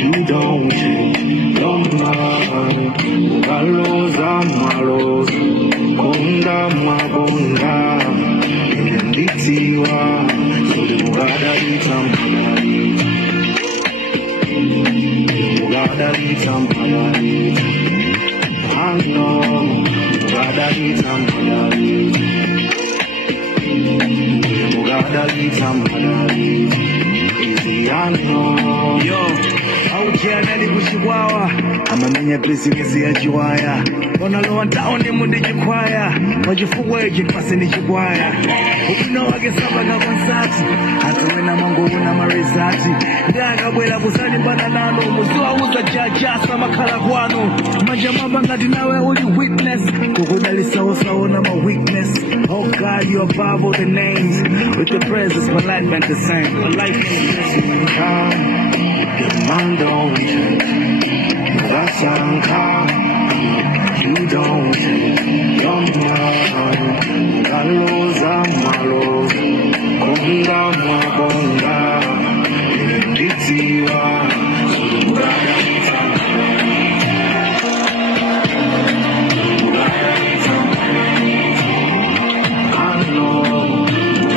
You don't change, don't mind. Ugaloza maloza, konda mabonda. Inditiwa, so the Mugada Itam I know, Mugada Itam Easy, I know. Yo, aukianali kuchiwawa amamenya krisimisi ya chiwaya onalowa ntaone munde chikwaya wachifukwa ichi pasi ni chikwaya upino wake saba na konsati atawena mangovu na marizati ndakabwela kusalimbana nano muziwauza jajasa makhala kwano manja mamba ngati nawe uli witness kukudalisawosawo na ma weakness. Oh God, you above all the names with the presence my life meant the same. My life ain't the man don't change. That's